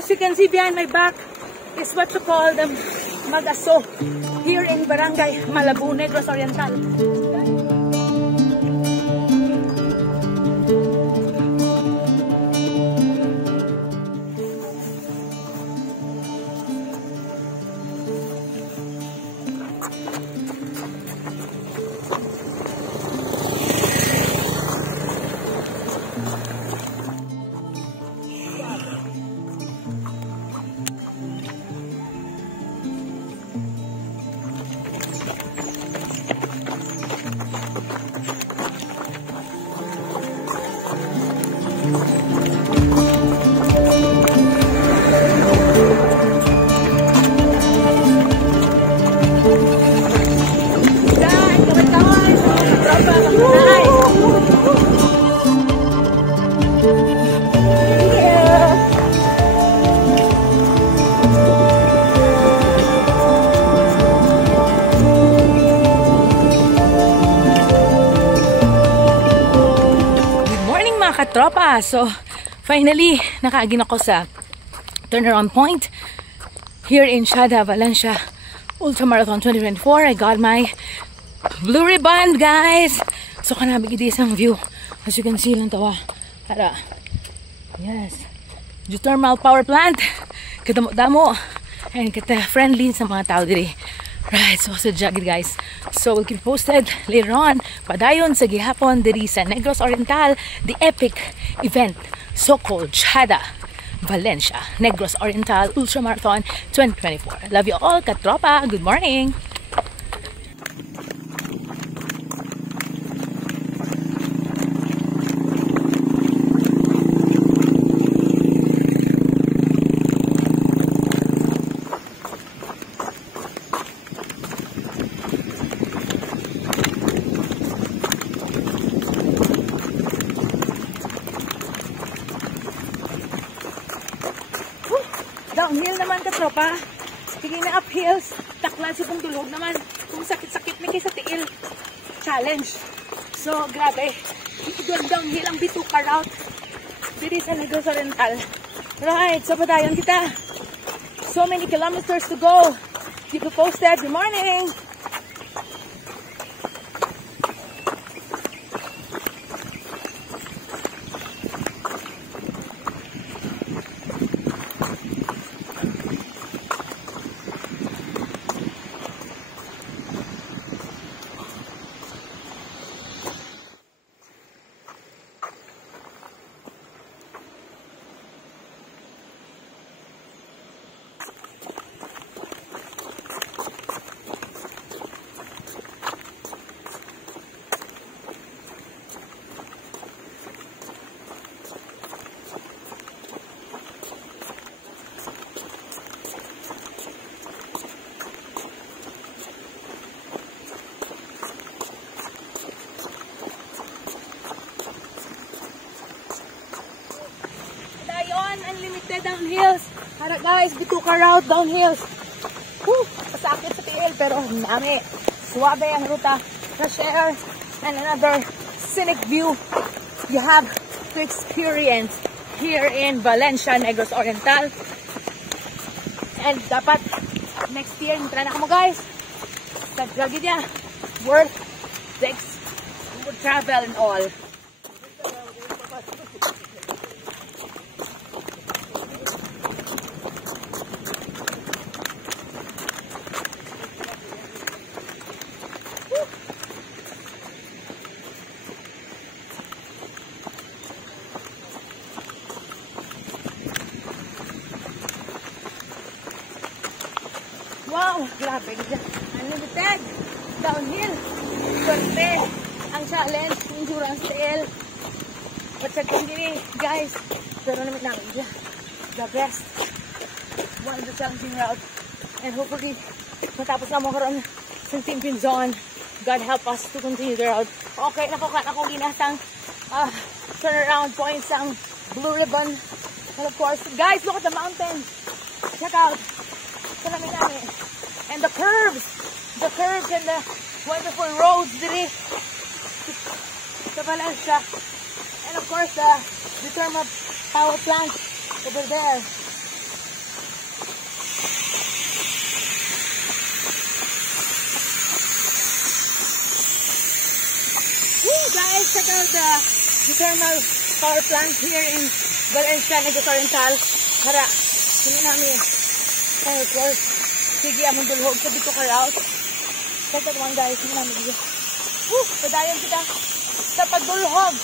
As you can see behind my back is what you call the Mag-Aso here in Barangay Malabon, Negros Oriental. Tropa. So, finally, nakaagin ako sa turnaround point here in Shada, Valencia Ultramarathon 2024. I got my blue ribbon, guys. So, kanabig iti isang view. As you can see lang tawa. Tara. Yes. Geothermal power plant. Kadamo-damo. And kata-friendly sa mga tao diri. Right, so sa jagid guys. So we'll keep posted later on. Padayon sa gihapon diri sa Negros Oriental, the epic event so-called Shada, Valencia, Negros Oriental Ultramarathon 2024. Love you all, katropa. Good morning. Downhill naman ka tropa. Sige na uphills. Taklan siya kung dulog naman. Kung sakit-sakit na kayo sa tiil. Challenge. So, grabe. Downhill ang bituka route. Dito sa Negros Oriental. Right. So, padayon kita. So many kilometers to go. Keep you posted. Good morning. Unlimited downhills. Para guys, bituka route downhills. Masakit sa tiil pero nami. Suwabe ang ruta. Fresh air and another scenic view you have to experience here in Valencia, Negros Oriental. And dapat next year, try na mo guys. Taglagi niya. Worth the travel and all. Wow, grabe ka dyan. Unlimited. Downhill. Swerte. Ang challenge, endurance TL. Watsak lang din guys. Pero namin namin dyan. The best. One of the challenging route. And hopefully, matapos na mo karoon ng Timpin Zone. God help us to continue the route. Okay, nakukat ako ginatang turnaround points ang Blue Ribbon. And of course, guys, look at the mountain. Check out. Kanami-nami. And the curves and the wonderful roads diri sa Valencia. And of course, the thermal power plant over there. Woo, guys, check out the thermal power plant here in Valencia, Negros Oriental. Hara, sino namin. And of course, sige among dulhog sa dito ka route. Check that one, guys, sino namin dito. Woo, padayon kita sa pagdulhog.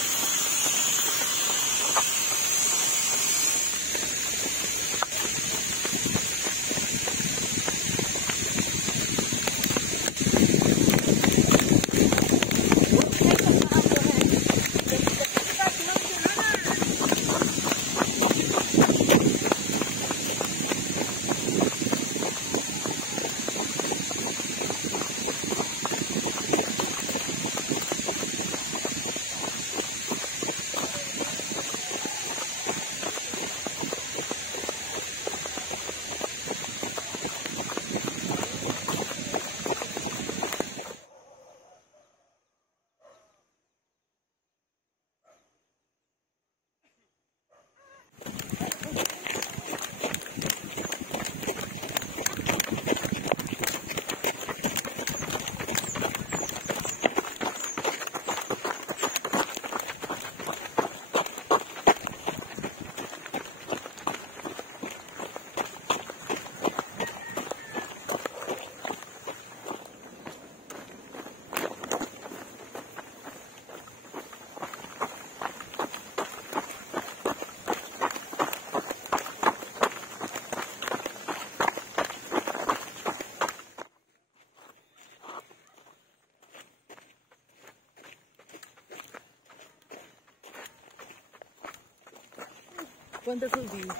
Wonderful view.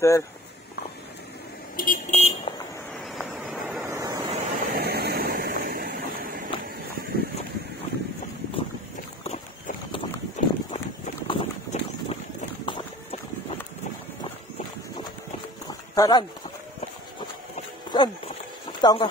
Sir, Saan? Saan? Saan ka?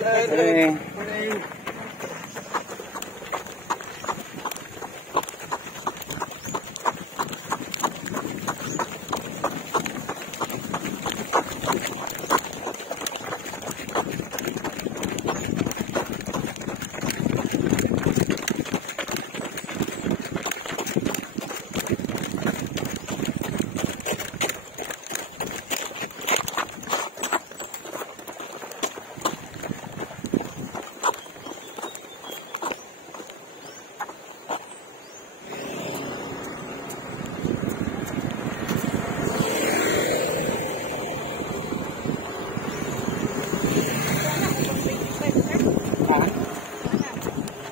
Morning. Morning.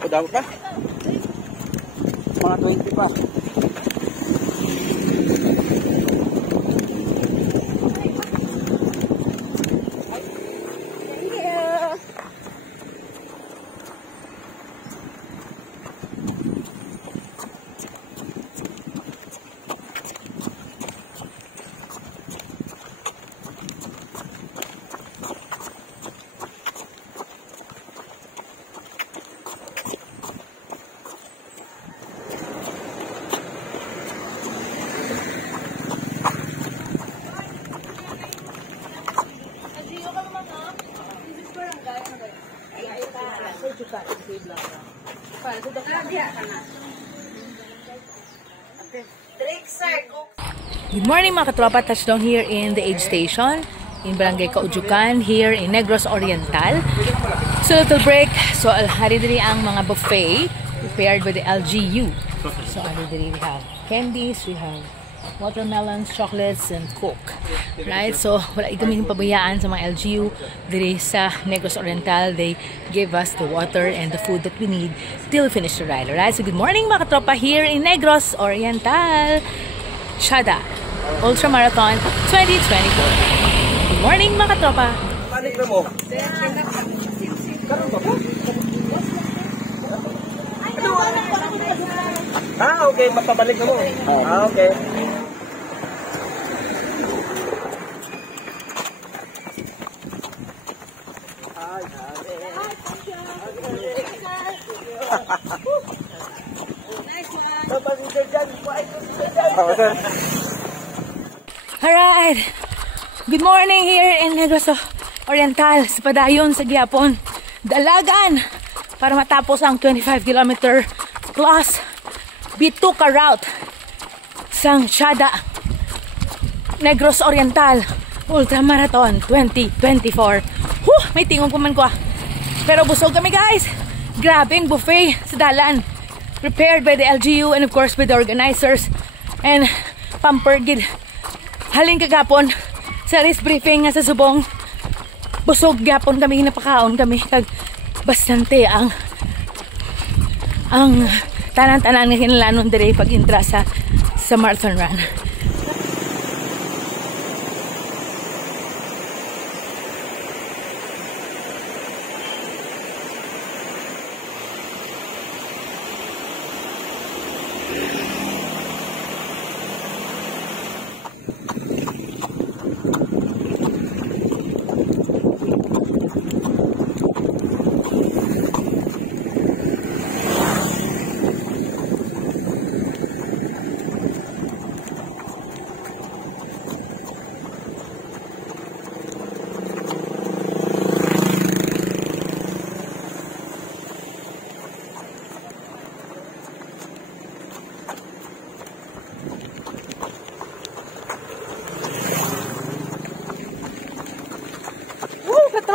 Daw pa? Mga 20 pa. Good morning mga katropa, touchdown here in the aid station in Barangay Kaujukan here in Negros Oriental. So little break, so hari diri ang mga buffet prepared by the LGU. So hari diri we have candies, we have watermelons, chocolates, and Coke. Right? So wala kami pabayaan sa mga LGU diri sa Negros Oriental. They give us the water and the food that we need till we finish the ride. Alright? So good morning mga katropa here in Negros Oriental. Shada Ultra Marathon 2024. Good morning mga katropa. Balik na mo. Karon ba po? Okay, mapabalik na mo. Okay. Alright, good morning here in Negros Oriental sa padayon sa Gyapon. Dalagan para matapos ang 25 km plus bituka route sang Shada Negros Oriental Ultra Marathon 2024. May tingong pa man ko. Pero busog kami guys. Grabing buffet sa dalan. Prepared by the LGU and of course by the organizers. And pampered gid. Halin kagapon sa race briefing nga sa Subong. Busog gapon kami, napakaon kami kag bastante ang tanan-tanan nga kinalanon dire pag intra sa marathon run.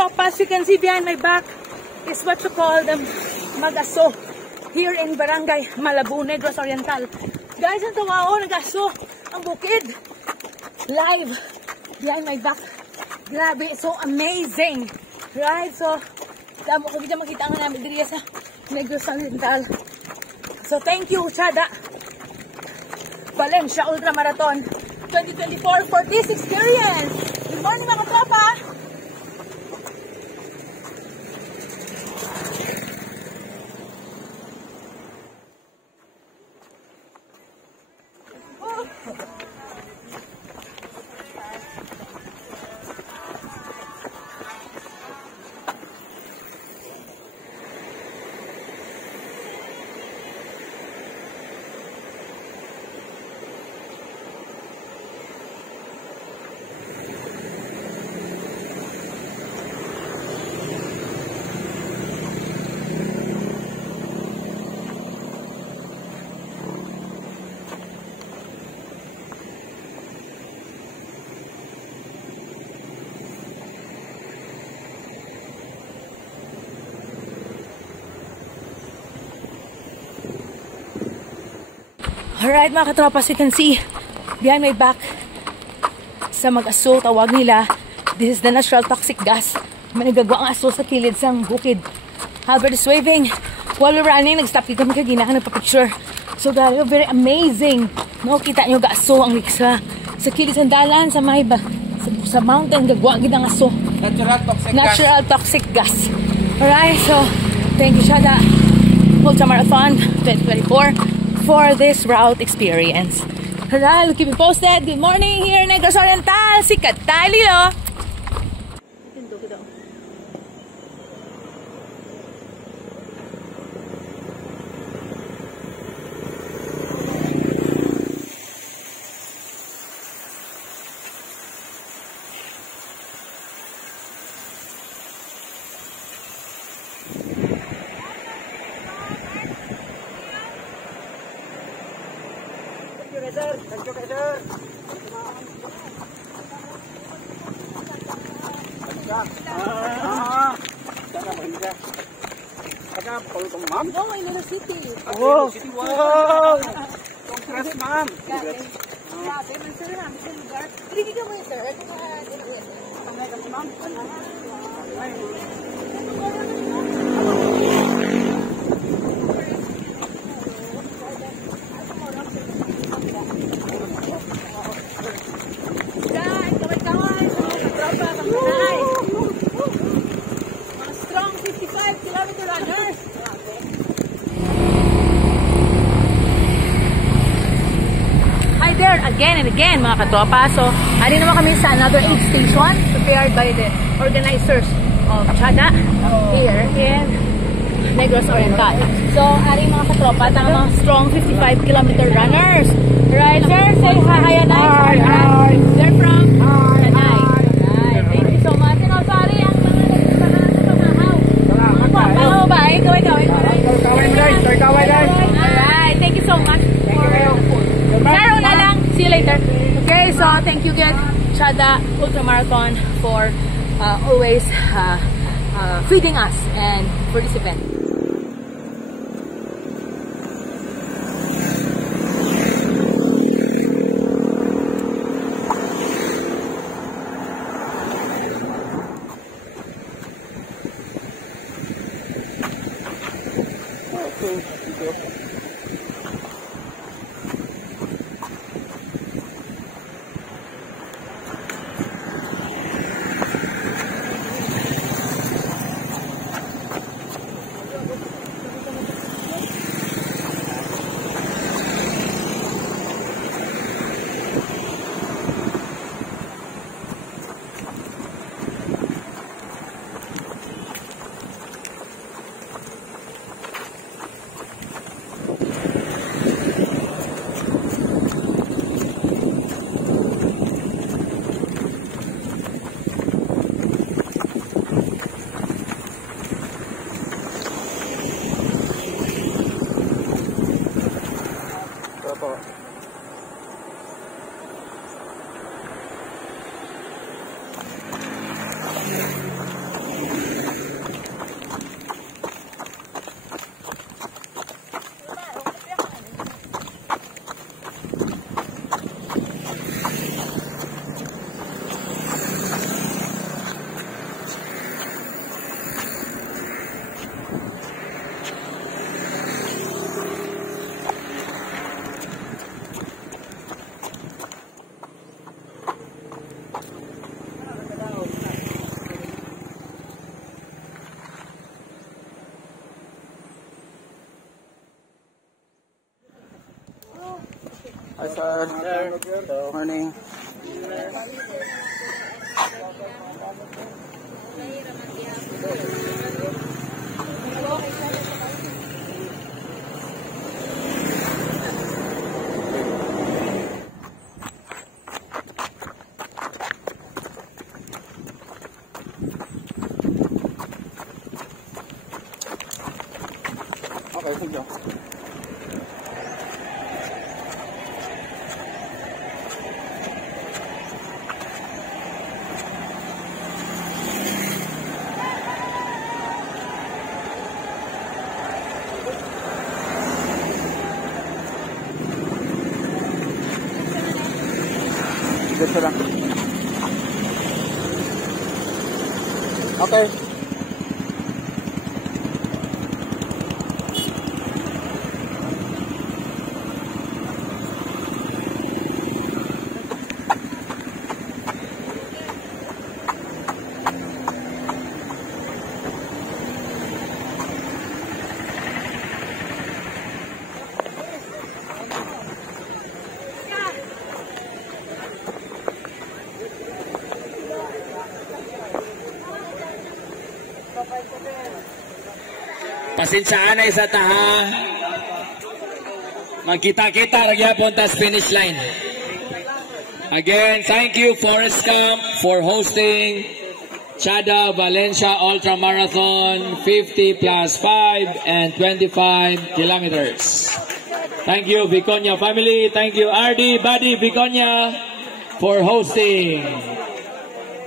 katropas, you can see behind my back is what you call the Mag-Aso here in Barangay Malabon, Negros Oriental. Guys, ang tawao, nag-aso ang bukid. Live behind my back. Grabe, so amazing. Right? So, damo ko dito makita nga namin dito sa Negros Oriental. So, thank you, Chada Valencia Ultramarathon 2024 for this experience. Good morning, mga tropa! Alright mga katropas, you can see behind my back sa Mag-Aso, tawag nila. This is the natural toxic gas. May nagagawa ang aso sa kilid sa bukid. Albert is waving. While we're running, nag-stop dito kami kagina, nagpa-picture. So very amazing. No, kita nyo ga-aso ang sa kilid ng dalan, sa may sa mountain, gagawa gid ang aso. Natural toxic gas. Alright, so thank you Shada Ultramarathon 2024 for this route experience. Alright, we'll keep you posted. Good morning here in Negros Oriental. Sikat tayo, Lilo. Oh, in the city. Oh, wow! Congrats, ma'am. Grabe, man sir namin sa lugar. Hindi ka mo sir. Ito ka, ma'am. Guys, kaway-kaway. Tropa, kamunay. Mga strong 55-kilometer runners. Hi there again and again mga katropa. So, ari naman kami sa another aid station prepared by the organizers of Chada here in Negros Oriental. So, ari mga katropa, tanga mga strong 55-kilometer runners. Right, sir? Say hi, Anay. Hi. They're from Anay. Right. Thank you so much. And also, ari ang mga nagpapamahaw. Mahaw ba? Kaway-kaway. Alright. Thank you so much. Laro na lang. See you later. Okay, so thank you again, Chada Ultramarathon, for always feeding us and for this event. Morning. Okay, sige. Dito lang. Okay. Pasinsaan ay sa taha. Magkita-kita ragyapon tas finish line. Again, thank you Forest Camp for hosting Chada Valencia Ultra Marathon 50 plus 5 and 25 kilometers. Thank you Viconia family. Thank you RD Buddy Viconia for hosting.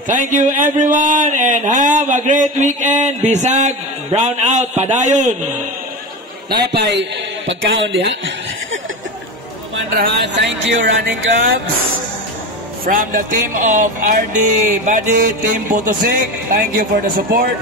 Thank you everyone and have a great weekend. Bisag, brown out, padayon. Napay pagkaon diha. Manrahan, thank you running clubs. From the team of RD Buddy, Team Potosik, thank you for the support.